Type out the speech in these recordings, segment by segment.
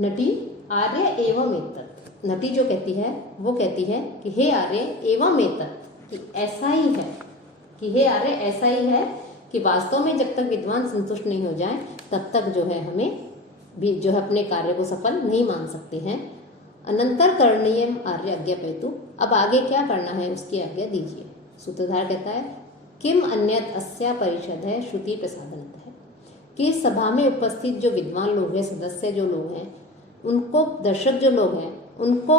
नटी आर्य एवं एतत्। नटी जो कहती है वो कहती है कि हे आर्य एवं एतत्, कि ऐसा ही है, कि हे आर्य ऐसा ही है कि वास्तव में जब तक विद्वान संतुष्ट नहीं हो जाए तब तक जो है हमें भी जो है अपने कार्य को सफल नहीं मान सकते हैं। अनंतर करणीयम आर्य आज्ञापयतु, अब आगे क्या करना है उसकी आज्ञा दीजिए। सूत्रधार कहता है किम अन्यत अस्या परिषद है श्रुति प्रसादनत है, कि सभा में उपस्थित जो विद्वान लोग हैं, सदस्य जो लोग हैं, उनको दर्शक जो लोग हैं, उनको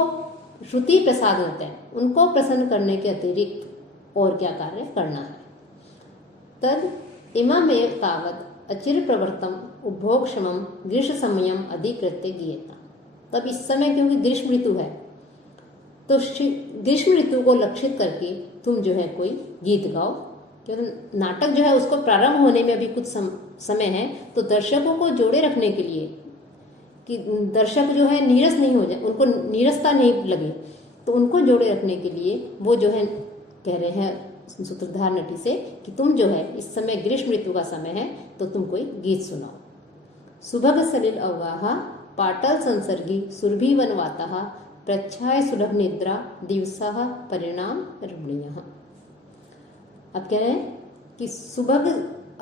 श्रुति प्रसादनत है, उनको प्रसन्न करने के अतिरिक्त और क्या कार्य करना है। तद इमामेव तावत अचिर प्रवर्तम उपभोगक्षमम ग्रीष्म समयम अधिकृत्य गीयता। तब इस समय क्योंकि ग्रीष्म ऋतु है तो ग्रीष्म ऋतु को लक्षित करके तुम जो है कोई गीत गाओ, क्योंकि नाटक जो है उसको प्रारंभ होने में अभी कुछ समय है, तो दर्शकों को जोड़े रखने के लिए कि दर्शक जो है नीरस नहीं हो जाए, उनको नीरसता नहीं लगे, तो उनको जोड़े रखने के लिए वो जो है कह रहे हैं सूत्रधार नटी से कि तुम जो है इस समय ग्रीष्म ऋतु का समय है तो तुम कोई गीत सुनाओ। सुभग सलिल अवगाहा पाटल संसर्गी सुरभि वनवाता प्रच्छाय सुलभ निद्रा दिवसा परिणाम रमणीय। अब कह रहे हैं कि सुभग,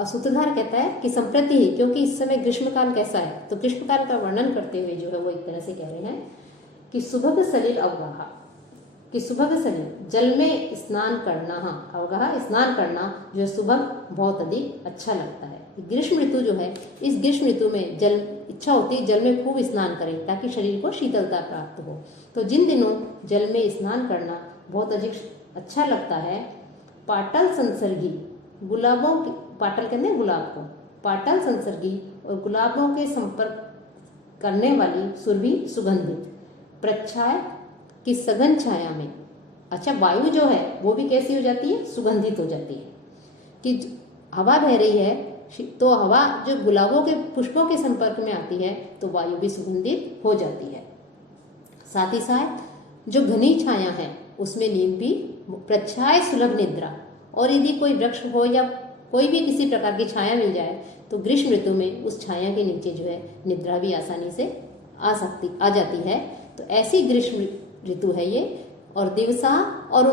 सूत्रधार कहता है कि संप्रति ही, क्योंकि इस समय ग्रीष्मकाल कैसा है, तो ग्रीष्मकाल का वर्णन करते हुए जो है वो एक तरह से कह रहे हैं कि सुभग सलिल अवगाहा, कि सुबह सलिल जल में स्नान करना, हाँ अवगाह स्नान करना जो सुबह बहुत अधिक अच्छा लगता है। ग्रीष्म ऋतु जो है, इस ग्रीष्म ऋतु में जल इच्छा होती है जल में खूब स्नान करें ताकि शरीर को शीतलता प्राप्त हो। तो जिन दिनों जल में स्नान करना बहुत अधिक अच्छा लगता है, पाटल संसर्गी गुलाबों के, पाटल कहते हैं गुलाब को, पाटल संसर्गी और गुलाबों के संपर्क करने वाली सुरभि सुगंधित प्रच्छाय कि सघन छाया में, अच्छा वायु जो है वो भी कैसी हो जाती है, सुगंधित हो जाती है, कि हवा बह रही है तो हवा जो गुलाबों के पुष्पों के संपर्क में आती है तो वायु भी सुगंधित हो जाती है। साथ ही साथ जो घनी छाया है उसमें नींद भी, प्रच्छाय सुलभ निद्रा, और यदि कोई वृक्ष हो या कोई भी किसी प्रकार की छाया मिल जाए तो ग्रीष्म ऋतु में उस छाया के नीचे जो है निद्रा भी आसानी से आ जाती है। तो ऐसी ग्रीष्म ऋतु है ये। और दिवसा, और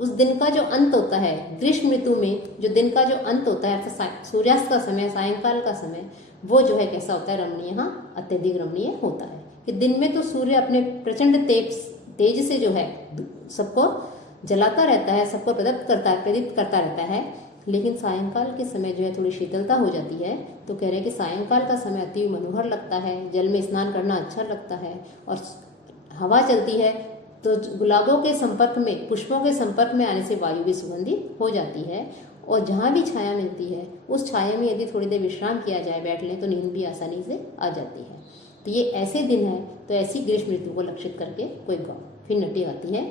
उस दिन का जो अंत होता है, ग्रीष्म ऋतु में जो दिन का जो अंत होता है अर्थात सूर्यास्त का समय, सायंकाल का समय, वो जो है कैसा होता है, रमणीय, हाँ अत्यधिक रमणीय होता है। कि दिन में तो सूर्य अपने प्रचंड तेज से जो है सबको जलाता रहता है, सबको प्रेरित करता रहता है, लेकिन सायंकाल के समय जो है थोड़ी शीतलता हो जाती है। तो कह रहे हैं कि सायंकाल का समय अति मनोहर लगता है, जल में स्नान करना अच्छा लगता है, और हवा चलती है तो गुलाबों के संपर्क में, पुष्पों के संपर्क में आने से वायु भी सुगंधित हो जाती है। और जहाँ भी छाया मिलती है उस छाया में यदि थोड़ी देर विश्राम किया जाए, बैठ लें, तो नींद भी आसानी से आ जाती है। तो ये ऐसे दिन है, तो ऐसी ग्रीष्म ऋतु को लक्षित करके कोई गाओ। फिर नटी आती है,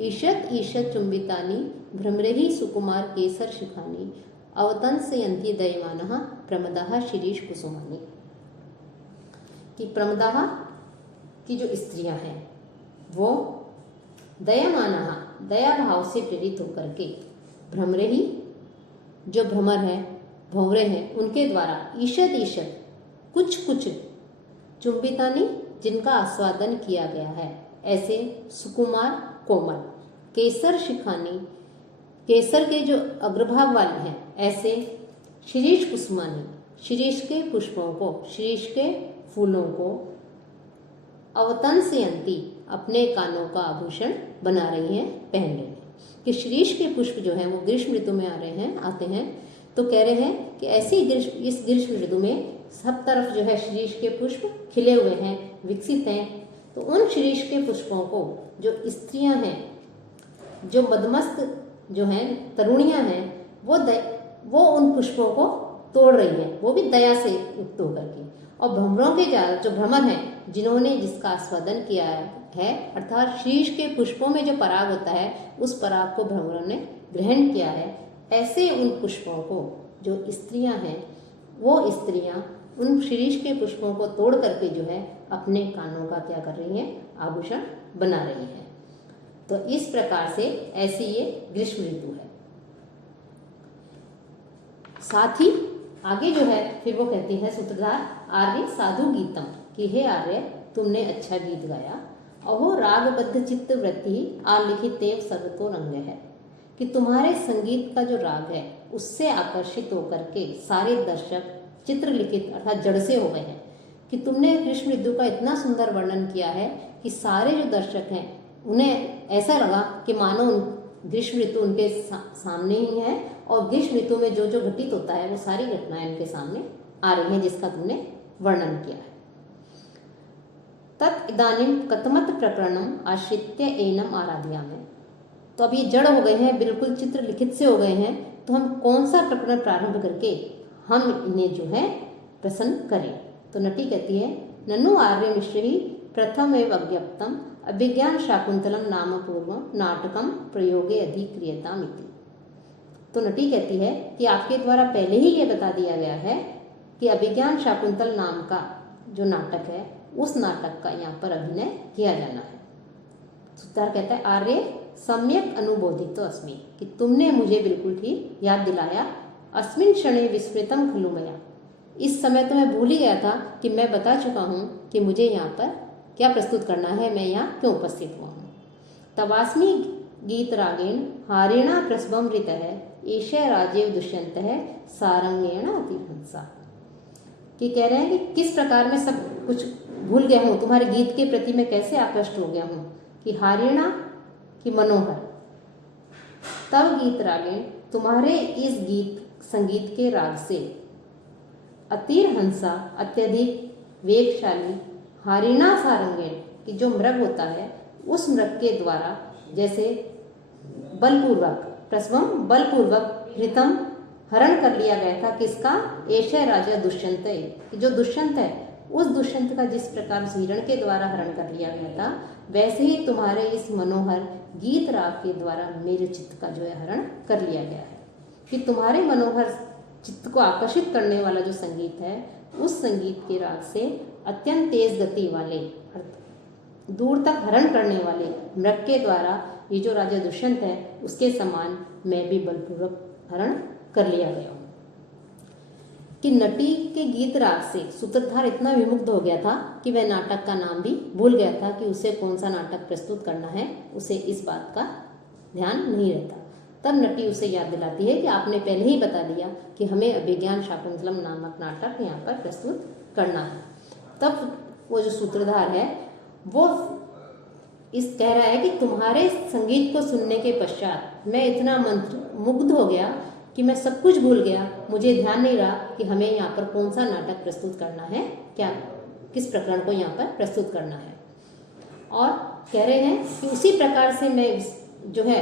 ईशत ईशत चुंबितानी भ्रमरही सुकुमार केसर शिखानी अवतंसयन्ति दयमानः प्रमदाः शिरीष कुसुमानी। कि प्रमदाः की जो स्त्रियां हैं वो दयामानः, दया भाव से प्रेरित होकर के, भ्रमरही जो भ्रमर है, भंवरे हैं, उनके द्वारा ईशत ईशत कुछ कुछ चुंबितानी जिनका आस्वादन किया गया है, ऐसे सुकुमार कोमल, केसर शिखानी केसर के जो अग्रभाग वाले हैं, ऐसे शिरीष कुसुमानी शिरीष के पुष्पों को, शिरीष के फूलों को, अवतंसयन्ति अपने कानों का आभूषण बना रही हैं, पहन रही हैं। कि शिरीष के पुष्प जो हैं वो ग्रीष्म ऋतु में आते हैं। तो कह रहे हैं कि ऐसी इस ग्रीष्म ऋतु में सब तरफ जो है शिरीष के पुष्प खिले हुए हैं, विकसित हैं। तो उन शिरीष के पुष्पों को जो स्त्रियां हैं, जो मदमस्त जो हैं, तरुणियां हैं, वो उन पुष्पों को तोड़ रही हैं, वो भी दया से युक्त होकर के। और भ्रमरों के जो भ्रमर हैं, जिन्होंने जिसका आस्वादन किया है, अर्थात शीश के पुष्पों में जो पराग होता है उस पराग को भ्रमरों ने ग्रहण किया है, ऐसे उन पुष्पों को जो स्त्रियां हैं, वो स्त्रियां उन शिरीष के पुष्पों को तोड़ करके जो है अपने कानों का क्या कर रही हैं, आभूषण बना रही हैं। तो इस प्रकार से ऐसी ये ग्रीष्म ऋतु है। साथ ही आगे जो है फिर वो कहती है सूत्रधार, आर्य साधु गीतम, कि हे आर्य तुमने अच्छा गीत गाया। अहो रागबद्ध चित्त वृत्ति आलिखित देव सर्वतो रंग है, कि तुम्हारे संगीत का जो राग है उससे आकर्षित होकर के सारे दर्शक चित्रलिखित अर्थात जड़ से हो गए हैं। कि तुमने ग्रीष्म ऋतु का इतना सुंदर वर्णन किया है कि सारे जो दर्शक हैं उन्हें ऐसा लगा कि मानो ग्रीष्म ऋतु उनके सामने ही है और ग्रीष्म ऋतु में जो जो घटित होता है वो सारी घटनाएं उनके सामने आ रही हैं जिसका तुमने वर्णन किया है। तत् इदानीम कथमत प्रकरणम आश्रित्य एनम आराध्यामहे। तो अब ये जड़ हो गए हैं, बिल्कुल चित्र लिखित से हो गए हैं, तो हम कौन सा प्रकरण प्रारंभ करके हम इन्हें जो है प्रसन्न करें। तो नटी कहती है ननु आर्य मिश्र ही प्रथम एवं अज्ञप्तम अभिज्ञान शाकुंतलम नाम पूर्व नाटकम प्रयोगे अधिक्रियताम इति। तो नटी कहती है कि आपके द्वारा पहले ही ये बता दिया गया है कि अभिज्ञान शाकुंतल नाम का जो नाटक है उस नाटक का यहाँ पर अभिनय किया जाना है। सूत्रधार कहता है आर्य सम्यक अनुबोधित तो अस्मि, कि तुमने मुझे बिल्कुल ठीक याद दिलाया। अस्मिन क्षणे विस्मृतम खलु मया, इस समय तो मैं भूल ही गया था कि मैं बता चुका हूँ कि मुझे यहाँ पर क्या प्रस्तुत करना है, मैं यहाँ क्यों उपस्थित हुआ हूँ। तवास्मी गीत रागेण हारिणा प्रसभम ऋत है ईशय राजीव दुष्यंत है सारंगेण अतिहंसा। कि कह रहे हैं कि किस प्रकार मैं सब कुछ भूल गया हूँ, तुम्हारे गीत के प्रति मैं कैसे आकृष्ट हो गया हूँ। कि हारिणा कि मनोहर, तब गीत रागेण तुम्हारे इस गीत संगीत के राग से, अतीर हंसा अत्यधिक वेगशाली, हारिणा सारंगेण कि जो मृग होता है उस मृग के द्वारा जैसे बलपूर्वक प्रसवम बलपूर्वक हृतम हरण कर लिया गया था। किसका? एशय राजा दुष्यंत, जो दुष्यंत है उस दुष्यंत का जिस प्रकार हिरण के द्वारा हरण कर लिया गया था वैसे ही तुम्हारे इस मनोहर गीत राग के द्वारा मेरे चित्त का जो है हरण कर लिया गया है। कि तुम्हारे मनोहर चित्त को आकर्षित करने वाला जो संगीत है उस संगीत के राग से अत्यंत तेज गति वाले दूर तक हरण करने वाले मृग के द्वारा ये जो राजा दुष्यंत है उसके समान मैं भी बलपूर्वक हरण कर लिया गया हूँ। कि नटी के गीत राग से सूत्रधार इतना विमुग्ध हो गया था कि वह नाटक का नाम भी भूल गया था कि उसे कौन सा नाटक प्रस्तुत करना है, उसे इस बात का ध्यान नहीं रहता। तब नटी उसे याद दिलाती है कि आपने पहले ही बता दिया कि हमें अभिज्ञान शाकुंतलम नामक नाटक यहाँ पर प्रस्तुत करना है। तब वो जो सूत्रधार है वो इस कह रहा है कि तुम्हारे संगीत को सुनने के पश्चात मैं इतना मुग्ध हो गया कि मैं सब कुछ भूल गया, मुझे ध्यान नहीं रहा कि हमें यहाँ पर कौन सा नाटक प्रस्तुत करना है, क्या किस प्रकरण को यहाँ पर प्रस्तुत करना है। और कह रहे हैं कि उसी प्रकार से मैं जो है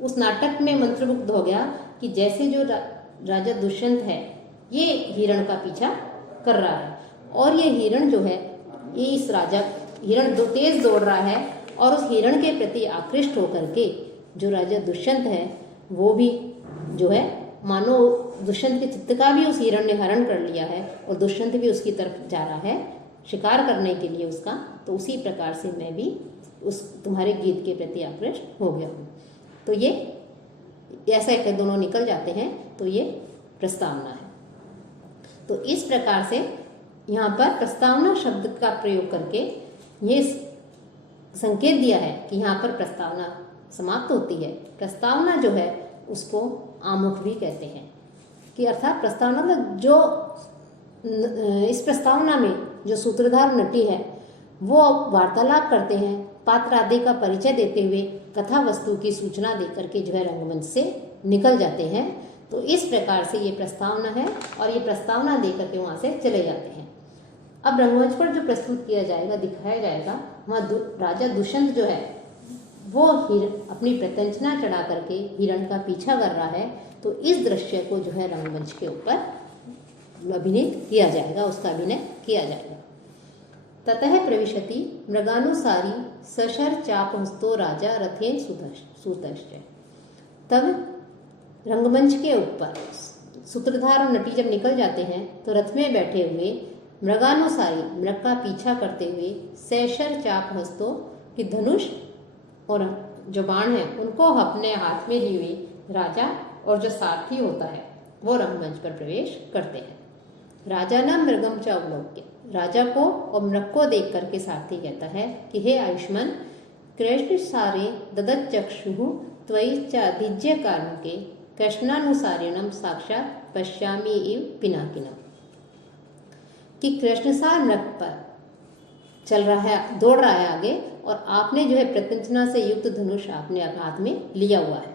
उस नाटक में मंत्रमुग्ध हो गया कि जैसे जो राजा दुष्यंत है ये हिरण का पीछा कर रहा है और ये हिरण जो है ये इस राजा हिरण दो तेज दौड़ रहा है और उस हिरण के प्रति आकृष्ट होकर के जो राजा दुष्यंत है वो भी जो है मानो दुष्यंत के चित्त का भी उस हिरण ने हरण कर लिया है और दुष्यंत भी उसकी तरफ जा रहा है शिकार करने के लिए उसका। तो उसी प्रकार से मैं भी उस तुम्हारे गीत के प्रति आकृष्ट हो गया हूँ। तो ये ऐसा एक दोनों निकल जाते हैं तो ये प्रस्तावना है। तो इस प्रकार से यहाँ पर प्रस्तावना शब्द का प्रयोग करके ये संकेत दिया है कि यहाँ पर प्रस्तावना समाप्त होती है। प्रस्तावना जो है उसको आमुख भी कहते हैं कि अर्थात प्रस्तावना मतलब जो इस प्रस्तावना में जो सूत्रधार नटी है वो वार्तालाप करते हैं, पात्र आदि का परिचय देते हुए कथा वस्तु की सूचना देकर के जो है रंगमंच से निकल जाते हैं। तो इस प्रकार से ये प्रस्तावना है और ये प्रस्तावना देकर के वहाँ से चले जाते हैं। अब रंगमंच पर जो प्रस्तुत किया जाएगा दिखाया जाएगा वहाँ राजा दुष्यंत जो है वो अपनी प्रत्यंचना चढ़ा करके हिरण का पीछा कर रहा है। तो इस दृश्य को जो है रंगमंच के ऊपर अभिनीत किया जाएगा, उसका अभिनय किया जाएगा। ततः प्रविशति मृगानुसारी सशर चाप हस्तो राजा रथेन सुतश्च। तब रंगमंच के ऊपर सूत्रधार और नटी जब निकल जाते हैं तो रथ में बैठे हुए मृगानुसारी मृग का पीछा करते हुए सैशर चाप हस्तो की धनुष और जो बाण है उनको अपने हाथ में लिए हुए राजा और जो सारथी होता है वो रंगमंच पर प्रवेश करते हैं। राजा न मृगम च अवलोक्य, राजा को और मृग को देख करके सारथी कहता है कि हे आयुष्मान, कृष्ण सारे ददत चक्षु त्वयि च अभिज्य कारणके कृष्णानुसारिणम साक्षात पश्यामि इव पिनाकिनम। कि कृष्णसार मृग पर चल रहा है, दौड़ रहा है आगे, और आपने जो है प्रत्यंचना से युक्त धनुष आपने हाथ में लिया हुआ है।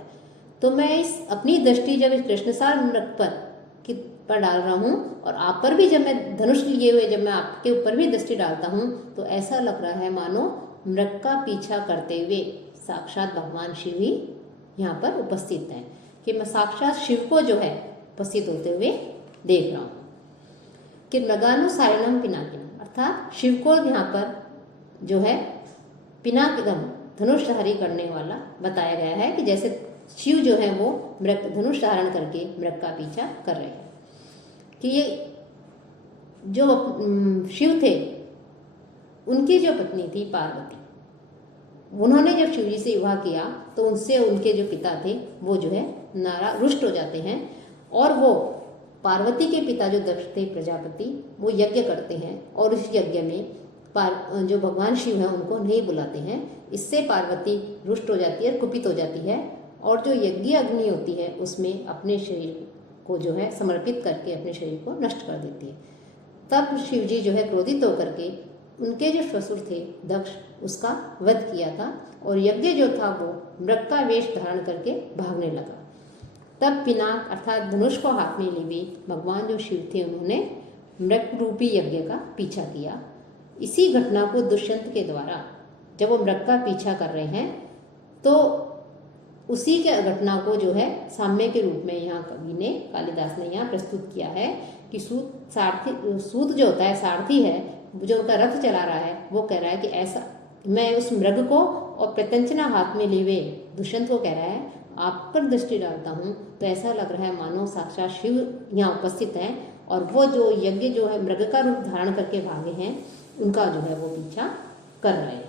तो मैं इस अपनी दृष्टि जब इस कृष्णसार मृग पर डाल रहा हूँ, और आप पर भी जब मैं धनुष लिए हुए जब मैं आपके ऊपर भी दृष्टि डालता हूँ, तो ऐसा लग रहा है मानो मृग का पीछा करते हुए साक्षात भगवान शिव ही यहाँ पर उपस्थित हैं, कि मैं साक्षात शिव को जो है उपस्थित होते हुए देख रहा हूँ। कि मृगानुसारिणम पिनाकिनम, अर्थात शिव को यहाँ पर जो है पिनाकिनम धनुष धारी करने वाला बताया गया है, कि जैसे शिव जो है वो मृग धनुष धारण करके मृग का पीछा कर रहे हैं। कि ये जो शिव थे, उनकी जो पत्नी थी पार्वती, उन्होंने जब शिव जी से विवाह किया तो उनसे उनके जो पिता थे वो जो है रुष्ट हो जाते हैं, और वो पार्वती के पिता जो दक्ष थे प्रजापति, वो यज्ञ करते हैं, और इस यज्ञ में जो भगवान शिव हैं उनको नहीं बुलाते हैं। इससे पार्वती रुष्ट हो जाती है, कुपित हो जाती है, और जो यज्ञ अग्नि होती है उसमें अपने शरीर को जो है समर्पित करके अपने शरीर को नष्ट कर देती है। तब शिव जी जो है क्रोधित होकर के उनके जो ससुर थे दक्ष, उसका वध किया था, और यज्ञ जो था वो मृग का वेश धारण करके भागने लगा। तब पिनाक अर्थात धनुष को हाथ में लिए हुए भगवान जो शिव थे, उन्होंने मृग रूपी यज्ञ का पीछा किया। इसी घटना को दुष्यंत के द्वारा जब वो मृग का पीछा कर रहे हैं, तो उसी के घटना को जो है साम्य के रूप में यहाँ कवि ने, कालिदास ने यहाँ प्रस्तुत किया है कि सूत जो होता है सारथी है, जो उनका रथ चला रहा है, वो कह रहा है कि ऐसा मैं उस मृग को और प्रत्यंचना हाथ में लिए हुए दुष्यंत को कह रहा है, आप पर दृष्टि डालता हूँ तो ऐसा लग रहा है मानो साक्षात शिव यहाँ उपस्थित हैं, और वो जो यज्ञ जो है मृग का रूप धारण करके भागे हैं, उनका जो है वो पीछा कर रहे हैं।